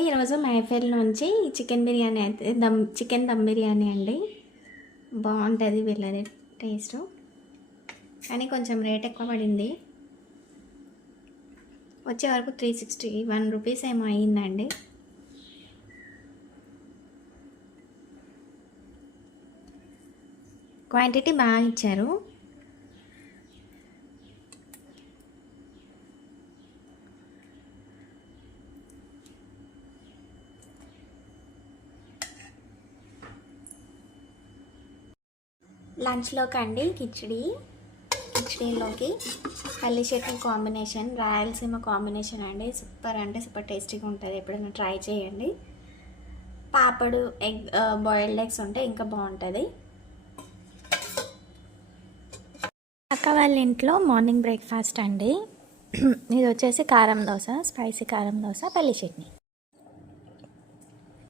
ఈరోజు మైఫైల్ నుంచి చికెన్ బిర్యానీ అయితే చికెన్ దమ్ బిర్యానీ అండి. బాగుంటుంది వీళ్ళది టేస్ట్, కానీ కొంచెం రేట్ ఎక్కువ పడింది. వచ్చే వరకు 361 రూపీస్ ఏమో అయ్యిందండి. క్వాంటిటీ బాగా ఇచ్చారు. లంచ్లోకి అండి కిచడీలోకి పల్లి చట్నీ కాంబినేషన్, రాయలసీమ కాంబినేషన్ అండి. సూపర్ అంటే సూపర్ టేస్టీగా ఉంటుంది. ఎప్పుడైనా ట్రై చేయండి. పాపడు ఎగ్ బాయిల్డ్ ఎగ్స్ ఉంటే ఇంకా బాగుంటుంది. అక్క వాళ్ళ ఇంట్లో మార్నింగ్ బ్రేక్ఫాస్ట్ అండి. ఇది వచ్చేసి కారం దోశ, స్పైసీ కారం దోశ, పల్లి చట్నీ.